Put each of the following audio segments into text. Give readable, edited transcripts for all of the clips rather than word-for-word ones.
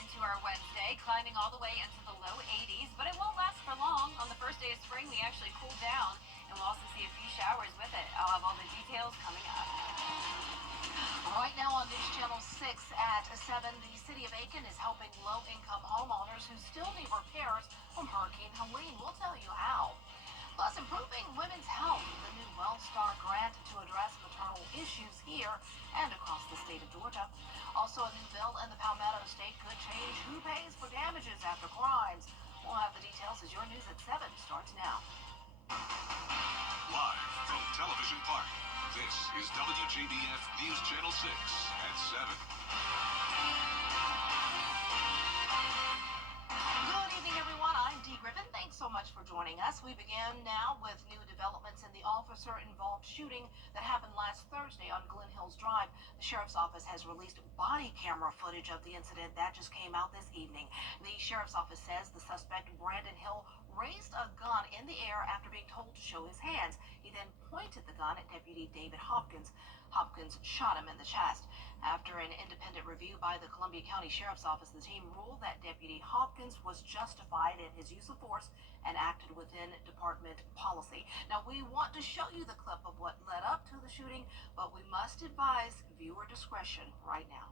into our Wednesday, climbing all the way into the low 80s, but it won't last for long. On the first day of spring, we actually cool down, and we'll also see a few showers with it. I'll have all the details coming up. Right now on News Channel 6 at 7, the city of Aiken is helping low-income homeowners who still need repairs from Hurricane Helene. We'll tell you how. Plus, improving women's health, the new WellStar grant to address maternal issues here and across the state of Georgia. Also, a new bill in the Palmetto state could change who pays for damages after crimes. We'll have the details as your news at 7 starts now. Live from Television Park, this is WJBF News Channel 6 at 7. Good evening, everyone. I'm Dee Griffin. Thanks so much for joining us. We begin now with new developments in the officer-involved shooting that happened last Thursday on Glen Hills Drive. The sheriff's office has released body camera footage of the incident that just came out this evening. The sheriff's office says the suspect, Brandon Hill, raised a gun in the air after being told to show his hands. He then pointed the gun at Deputy David Hopkins. Hopkins shot him in the chest. After an independent review by the Columbia County Sheriff's Office, the team ruled that Deputy Hopkins was justified in his use of force and acted within department policy. Now, we want to show you the clip of what led up to the shooting, but we must advise viewer discretion right now.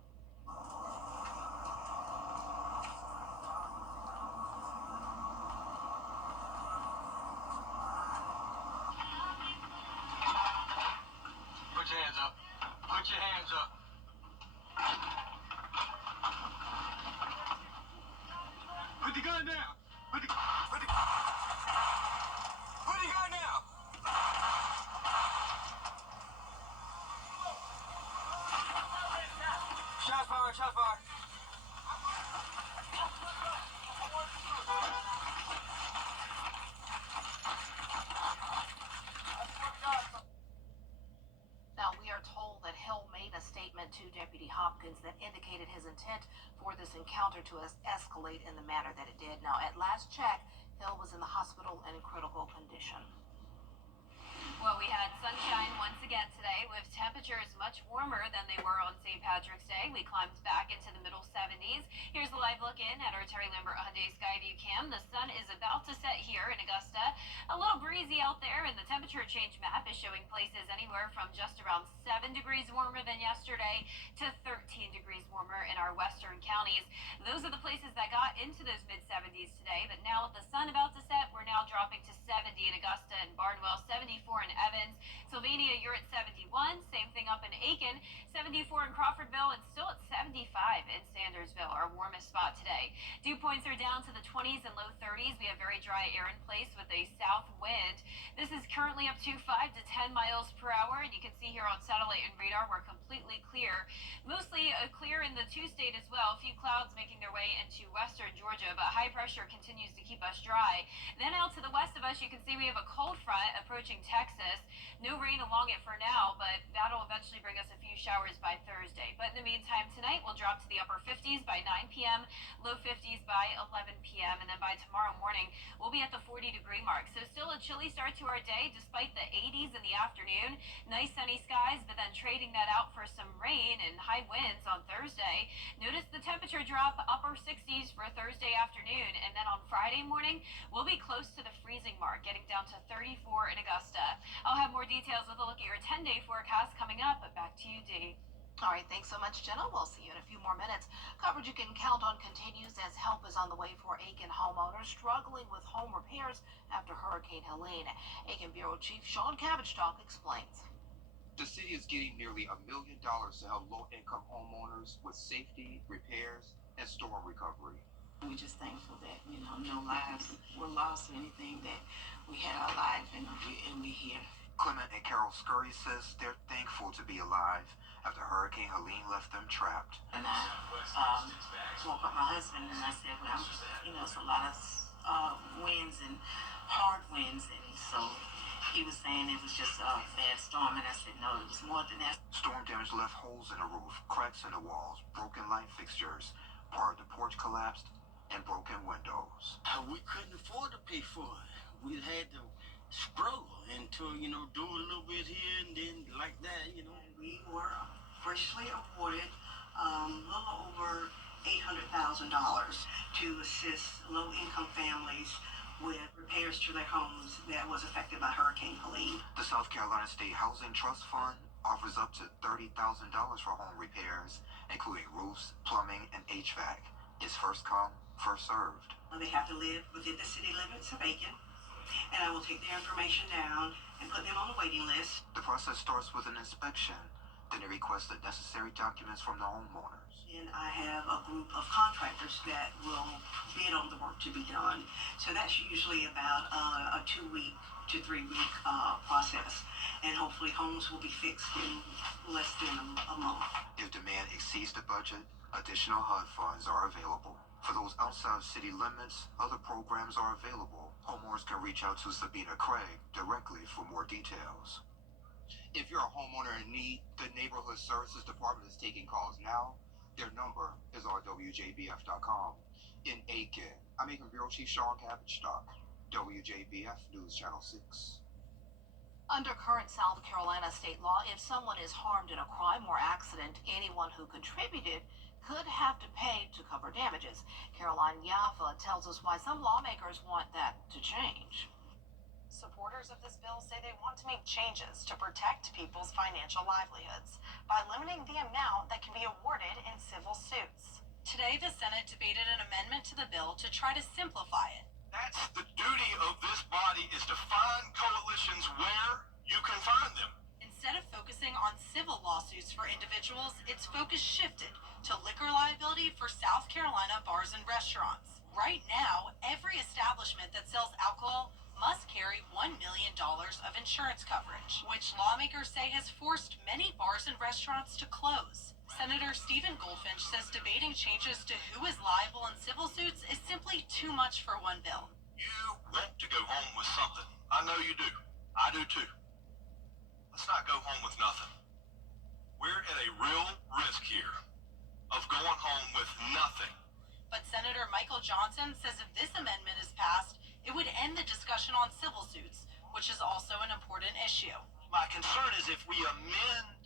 Put your hands up. Put your hands up. Put the gun down. Put the gun down. Shots fired, shots fired. Now, we are told that Hill made a statement to Deputy Hopkins that indicated his intent for this encounter to escalate in the manner that it did. Now, at last check, Hill was in the hospital in critical condition. Well, we had sunshine once again today with temperatures much warmer than they were on St. Patrick's Day. We climbed back into the middle 70s. Here's a live look in at our Terry Lambert Hyundai Skyview cam. The sun is about to set here in Augusta. A little breezy out there, and the temperature change map is showing places anywhere from just around 7 degrees warmer than yesterday to 13 degrees warmer in our western counties. Those are the places that got into those mid-70s today, but now with the sun about to set, we're now dropping to 70 in Augusta and Barnwell, 74 in Evans. Sylvania, you're at 71. Same thing up in Aiken, 74 in Crawfordville, and still at 75 in Sandersville, our warmest spot today. Dew points are down to the 20s and low 30s. We have very dry air in place with a south wind. This is currently up to 5 to 10 miles per hour, and you can see here on satellite and radar we're completely clear. Mostly clear in the two-state as well. A few clouds making their way into western Georgia, but high pressure continues to keep us dry. Then out to the west of us, you can see we have a cold front approaching Texas. No rain along it for now, but that'll eventually bring us a few showers by Thursday. But in the meantime, tonight we'll drop to the upper 50s by 9 p.m., low 50s by 11 p.m., and then by tomorrow morning, we'll be at the 40-degree mark. So still a chilly start to our day, despite the 80s in the afternoon. Nice sunny skies, but then trading that out for some rain and high winds on Thursday. Notice the temperature drop upper 60s for Thursday afternoon, and then on Friday morning, we'll be close to the freezing mark, getting down to 34 in Augusta. I'll have more details with a look at your 10-day forecast coming up, but back to you, Dee. All right, thanks so much, Jenna. We'll see you in a few more minutes. Coverage you can count on continues as help is on the way for Aiken homeowners struggling with home repairs after Hurricane Helene. Aiken Bureau Chief Sean Cabbage-Talk explains. The city is getting nearly $1 million to help low-income homeowners with safety, repairs, and storm recovery. We're just thankful that, no lives were lost or anything, that we had our life and we're here. Clement and Carol Scurry says they're thankful to be alive after Hurricane Helene left them trapped. And I woke up my husband and I said, well, it's a lot of winds and hard winds, and so he was saying it was just a bad storm, and I said, no, it was more than that. Storm damage left holes in the roof, cracks in the walls, broken light fixtures, part of the porch collapsed, and broken windows. We couldn't afford to pay for it. We had to struggle until, do a little bit here and then like that, We were freshly awarded a little over $800,000 to assist low-income families with repairs to their homes that was affected by Hurricane Helene. The South Carolina State Housing Trust Fund offers up to $30,000 for home repairs, including roofs, plumbing, and HVAC. It's first come, first served. They have to live within the city limits of Aiken, and I will take their information down and put them on the waiting list. The process starts with an inspection. Then they request the necessary documents from the homeowners. And I have a group of contractors that will bid on the work to be done. So that's usually about a 2-week to 3-week process. And hopefully homes will be fixed in less than a month. If demand exceeds the budget, additional HUD funds are available. For those outside city limits, other programs are available. Homeowners can reach out to Sabina Craig directly for more details. If you're a homeowner in need, the Neighborhood Services Department is taking calls now. Their number is on WJBF.com. In Aiken, I'm Aiken Bureau Chief Sean Cabbage-Stock, WJBF News Channel 6. Under current South Carolina state law, if someone is harmed in a crime or accident, anyone who contributed could have to pay to cover damages. Caroline Yaffa tells us why some lawmakers want that to change. Supporters of this bill say they want to make changes to protect people's financial livelihoods by limiting the amount that can be awarded in civil suits. Today, the Senate debated an amendment to the bill to try to simplify it. That's the duty of this body, is to find coalitions where you can find them. Instead of focusing on civil lawsuits for individuals, its focus shifted to liquor liability for South Carolina bars and restaurants. Right now, every establishment that sells alcohol must carry $1 million of insurance coverage, which lawmakers say has forced many bars and restaurants to close. Senator Stephen Goldfinch says debating changes to who is liable in civil suits is simply too much for one bill. You want to go home with something. I know you do. I do too. Let's not go home with nothing. We're at a real risk here of going home with nothing. But Senator Michael Johnson says if this amendment is passed, it would end the discussion on civil suits, which is also an important issue. My concern is if we amend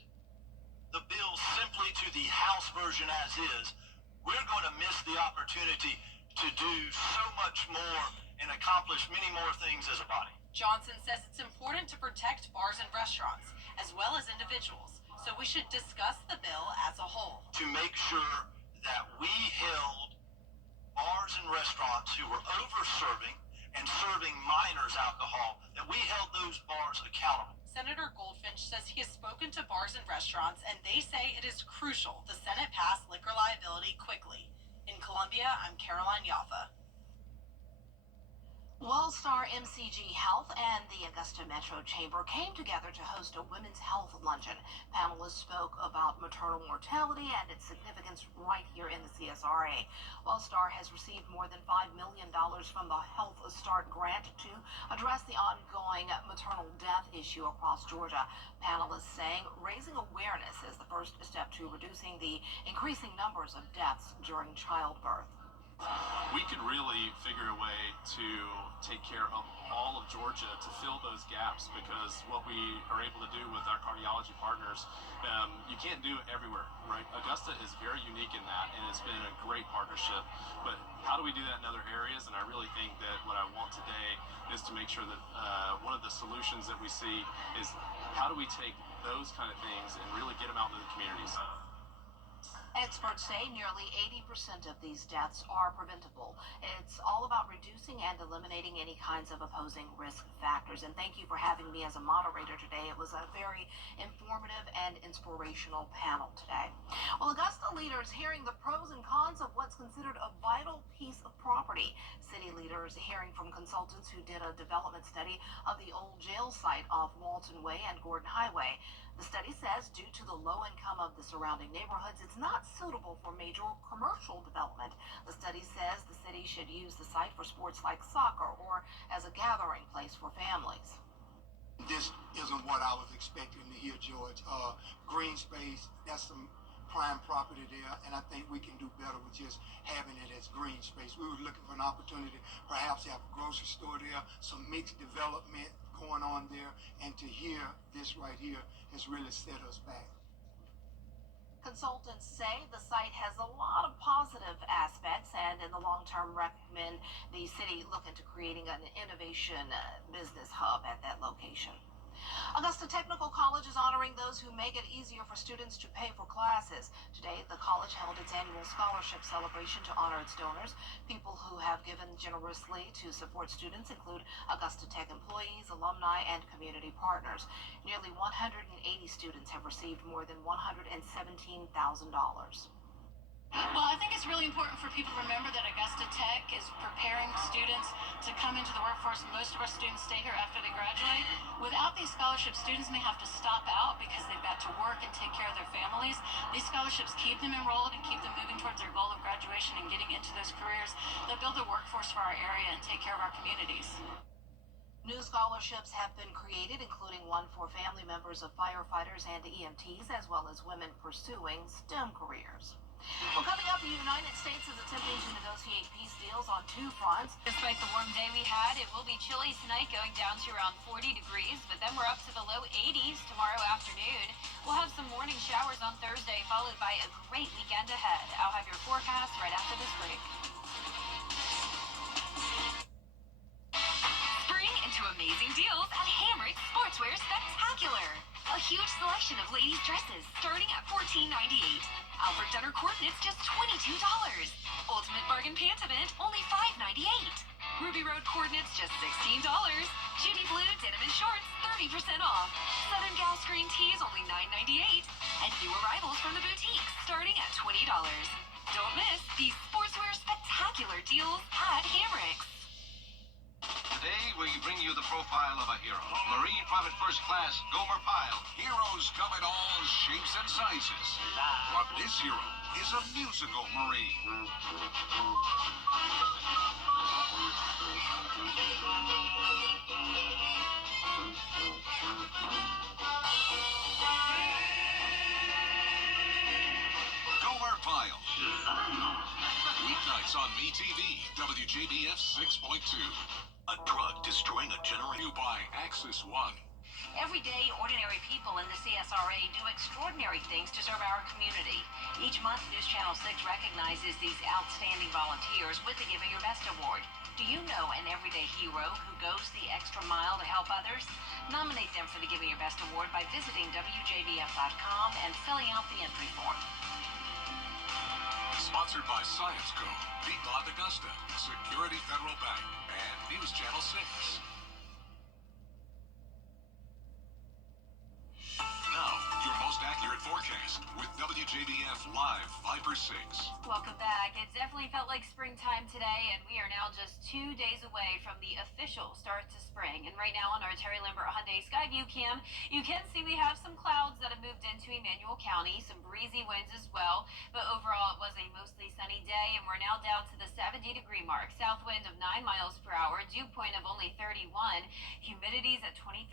the bill simply to the House version as is, we're going to miss the opportunity to do so much more and accomplish many more things as a body. Johnson says it's important to protect bars and restaurants, as well as individuals, so we should discuss the bill as a whole. To make sure that we held bars and restaurants who were over-serving and serving minors alcohol, that we held those bars accountable. Senator Goldfinch says he has spoken to bars and restaurants, and they say it is crucial the Senate pass liquor liability quickly. In Columbia, I'm Caroline Yaffa. Wellstar MCG Health and the Augusta Metro Chamber came together to host a women's health luncheon. Panelists spoke about maternal mortality and its significance right here in the CSRA. Wellstar has received more than $5 million from the Health Start grant to address the ongoing maternal death issue across Georgia. Panelists saying raising awareness is the first step to reducing the increasing numbers of deaths during childbirth. We could really figure a way to take care of all of Georgia to fill those gaps, because what we are able to do with our cardiology partners, you can't do it everywhere, right? Augusta is very unique in that, and it's been a great partnership. But how do we do that in other areas? And I really think that what I want today is to make sure that one of the solutions that we see is how do we take those kind of things and really get them out into the communities. Experts say nearly 80% of these deaths are preventable. It's all about reducing and eliminating any kinds of opposing risk factors. And thank you for having me as a moderator today. It was a very informative and inspirational panel today. Well, Augusta leaders hearing the pros and cons of what's considered a vital piece of property. City leaders hearing from consultants who did a development study of the old jail site off Walton Way and Gordon Highway. The study says due to the low income of the surrounding neighborhoods, it's not suitable for major commercial development. The study says the city should use the site for sports like soccer or as a gathering place for families. This isn't what I was expecting to hear, George. Green space, that's some prime property there, and I think we can do better with just having it as green space. We were looking for an opportunity perhaps to have a grocery store there, some mixed development going on there, and to hear this right here has really set us back. Consultants say the site has a lot of positive aspects and in the long term recommend the city look into creating an innovation business hub at that location. Augusta Technical College is honoring those who make it easier for students to pay for classes. Today, the college held its annual scholarship celebration to honor its donors. People who have given generously to support students include Augusta Tech employees, alumni, and community partners. Nearly 180 students have received more than $117,000. Well, I think it's really important for people to remember that Augusta Tech is preparing students to come into the workforce. Most of our students stay here after they graduate. Without these scholarships, students may have to stop out because they've got to work and take care of their families. These scholarships keep them enrolled and keep them moving towards their goal of graduation and getting into those careers that build a workforce for our area and take care of our communities. New scholarships have been created, including one for family members of firefighters and EMTs, as well as women pursuing STEM careers. Well, coming up, the United States is attempting to negotiate peace deals on two fronts. Despite the warm day we had, it will be chilly tonight, going down to around 40 degrees, but then we're up to the low 80s tomorrow afternoon. We'll have some morning showers on Thursday, followed by a great weekend ahead. I'll have your forecast right after this break. Spring into amazing deals at Hamrick Sportswear Spectacular. A huge selection of ladies' dresses starting at $14.98. Alfred Dunner cord knits just $22. Ultimate Bargain Pant Event only $5.98. Ruby Road cord knits just $16. Judy Blue denim and shorts 30% off. Southern Gal Green tees only $9.98. And new arrivals from the boutiques starting at $20. Don't miss these sportswear spectacular deals at Hamrick's. Today, we bring you the profile of a hero. Marine Private First Class Gomer Pyle. Heroes come in all shapes and sizes. But this hero is a musical Marine. Gomer Pyle. Weeknights on MeTV, WJBF 6.2. A drug destroying a generation. By Axis One. Every day, ordinary people in the CSRA do extraordinary things to serve our community. Each month, News Channel 6 recognizes these outstanding volunteers with the Giving Your Best Award. Do you know an everyday hero who goes the extra mile to help others? Nominate them for the Giving Your Best Award by visiting WJBF.com and filling out the entry form. Sponsored by Science Co., Piedmont Augusta, Security Federal Bank, and News Channel 6. Now, your most accurate forecast with WJBF Live Viper 6. Welcome back. It definitely felt like springtime today, and we are now just 2 days away from the official start to spring. And right now on our Terry Lambert Hyundai Skyview cam, you can see we have some clouds that have moved into Emmanuel County, some breezy winds as well. But overall, it was a mostly sunny day, and we're now down to the 70-degree mark. South wind of 9 miles per hour, dew point of only 31, humidity's at 23%.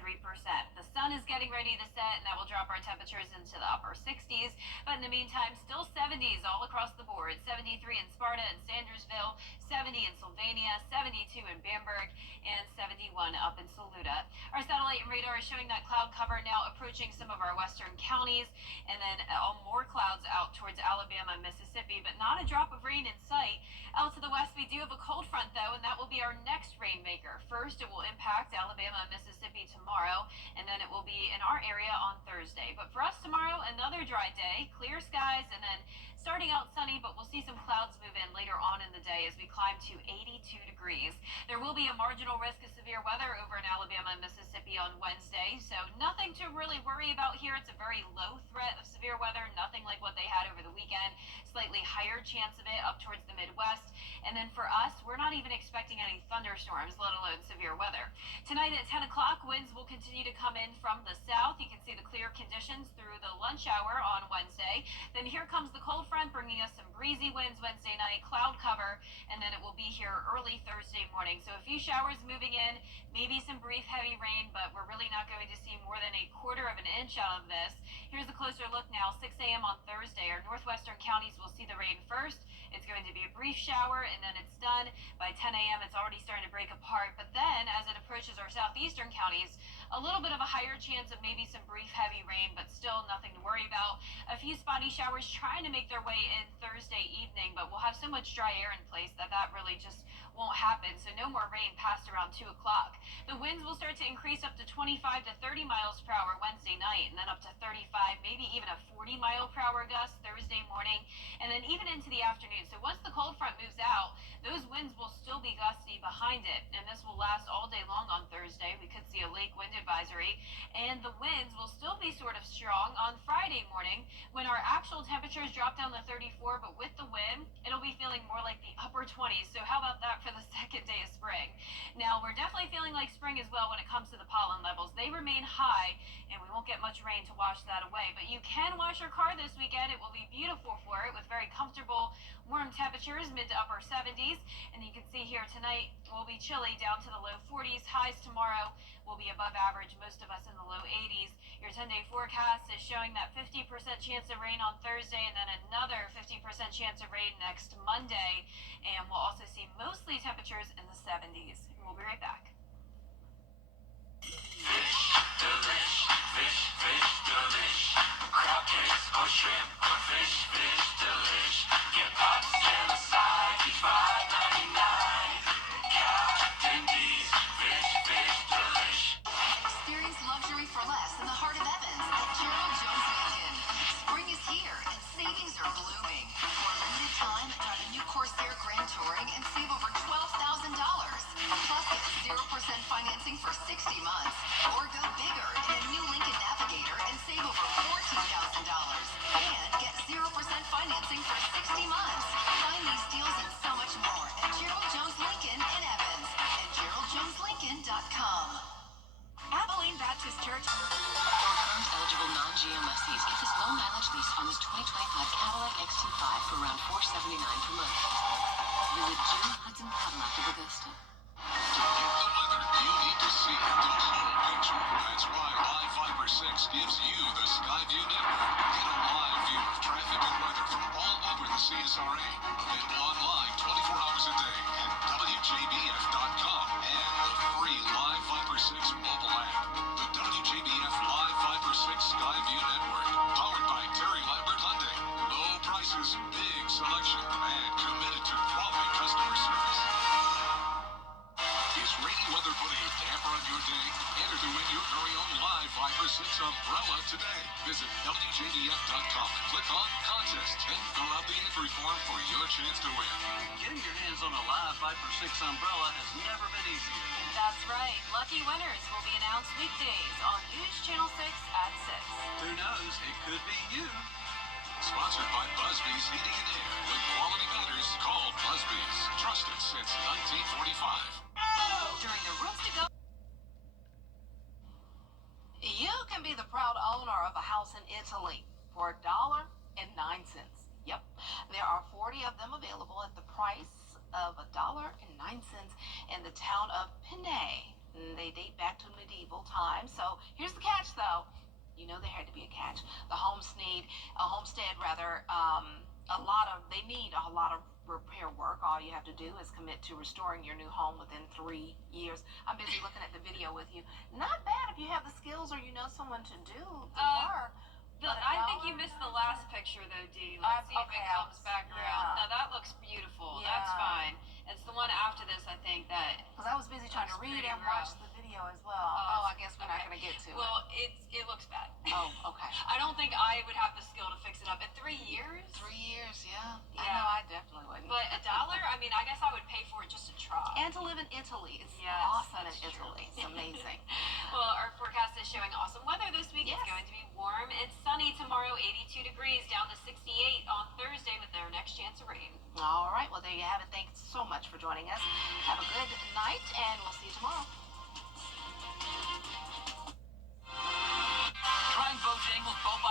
The sun is getting ready to set, and that will drop our temperatures into the upper 60s. But in the meantime, still 70s all across the board. 73 in Sparta and Sandersville, 70 in Sylvania, 72 in Bamberg, and 71 up in Saluda. Our satellite and radar is showing that cloud cover now approaching some of our western counties, and then more clouds out towards Alabama and Mississippi, but not a drop of rain in sight. Out to the west, we do have a cold front, though, and that will be our next rainmaker. First, it will impact Alabama and Mississippi tomorrow, and then it will be in our area on Thursday. But for us tomorrow, another dry day, clear skies, and then starting out sunny, but we'll see some clouds move in later on in the day as we climb to 82 degrees. There will be a marginal risk of severe weather over in Alabama and Mississippi on Wednesday, so nothing to really worry about here. It's a very low threat of severe weather, nothing like what they had over the weekend. Slightly higher chance of it up towards the Midwest. And then for us, we're not even expecting any thunderstorms, let alone severe weather. Tonight at 10 o'clock, winds will continue to come in from the south. You can see the clear conditions through the lunch hour on Wednesday. Then here comes the cold front, bringing us some breezy winds Wednesday night, cloud cover, and then it will be here early Thursday morning. So a few showers moving in, maybe some brief heavy rain, but we're really not going to see more than a quarter of an inch out of this. Here's a closer look now, 6 a.m. on Thursday. Our northwestern counties will see the rain first. It's going to be a brief shower, and then it's done. By 10 a.m., it's already starting to break apart. But then, as it approaches our southeastern counties, a little bit of a higher chance of maybe some brief heavy rain, but still nothing to worry about. A few spotty showers trying to make their way in Thursday evening, but we'll have so much dry air in place that really just won't happen. So no more rain past around 2 o'clock. The winds will start to increase up to 25 to 30 miles per hour Wednesday night, and then up to 35, maybe even a 40-mile-per-hour gust Thursday morning, and then even into the afternoon. So once the cold front moves out, those winds will still be gusty behind it, and this will last all day long on Thursday. We could see a lake wind advisory, and the winds will still be sort of strong on Friday morning when our actual temperatures drop down to 34, but with the wind, it'll be feeling more like the upper 20s. So how about that for the second day of spring? Now, we're definitely feeling like spring as well when it comes to the pollen levels. They remain high, and we won't get much rain to wash that away. But you can wash your car this weekend. It will be beautiful for it with very comfortable, warm temperatures, mid to upper 70s. And you can see here tonight will be chilly down to the low 40s. Highs tomorrow will be above average, most of us in the low 80s. Your 10-day forecast is showing that 50% chance of rain on Thursday and then another 50% chance of rain next Monday. And we'll also see mostly temperatures in the 70s. We'll be right back. Crab cakes or shrimp or fish delish. Get pops and a side, each $5.99. Captain D's fish delish. Experience luxury for less in the heart of Evans at Gerald Jones Lincoln. Spring is here and savings are blooming. For a limited time, drive a new Corsair Grand Touring and save over $12,000. Plus, get 0% financing for 60 months. Or go bigger in a new Lincoln Navigator and save over $14,000. And get 0% financing for 60 months. Find these deals and so much more at Gerald Jones Lincoln in Evans and GeraldJonesLincoln.com. Abilene Baptist Church. For current eligible non-GM lessees, get this low mileage lease on this 2025 Cadillac XT5 for around $479 per month. Visit Jim Hudson Cadillac of Augusta. To get the weather you need to see the whole picture. That's why Live Fiber 6 gives you the Skyview network. Get a live view of traffic and weather from all over the CSRA. Available online 24 hours a day at WJBF.com and the free Live Fiber 6 mobile app. The WJBF Live Fiber 6 Skyview network. Powered by Terry Lambert Hyundai. Low prices, big selection, and committed to quality customer service. Is rainy weather putting a damper on your day? Enter to win your very own Live Fiber 6 umbrella today. Visit WJBF.com and click on Contest and fill out the entry form for your chance to win. Getting your hands on a Live Viper 6 umbrella has never been easier. That's right. Lucky winners will be announced weekdays on News Channel 6 at 6. Who knows? It could be you. Sponsored by Busby's Heating and Air. When quality matters, call Busby's. Trusted since 1945. During the Rooms to Go. You can be the proud owner of a house in Italy for $1.09. Yep. There are 40 of them available at the price of $1.09 in the town of Pinay. They date back to medieval times. So here's the catch, though. You know there had to be a catch. The homestead rather, they need a lot of repair work. All you have to do is commit to restoring your new home within 3 years. I'm busy looking at the video with you. Not bad if you have the skills or you know someone to do the work. I think you missed the last picture, though, Dee. Let's see if it comes back around. Now, that looks beautiful. Yeah. That's fine. It's the one after this, I think, that... Because I was busy trying to read and watch the video as well. I guess we're not going to get to it. Well, it looks bad. Oh, okay. I don't think I would have the skill to fix it up. In 3 years? 3 years, yeah. Yeah. I know, I definitely wouldn't. But $1, I mean, I guess I would pay for it just to try. And to live in Italy. It's Yes, awesome in that's true. Italy. It's amazing. Well, our forecast is showing awesome weather this week. Yes. It's going to be warm. It's sunny tomorrow, 82 degrees, down to 68 on Thursday with their next chance of rain. All right. Well, there you have it. Thanks so much for joining us. Have a good night, and we'll see you tomorrow. Trying Bojangles Boba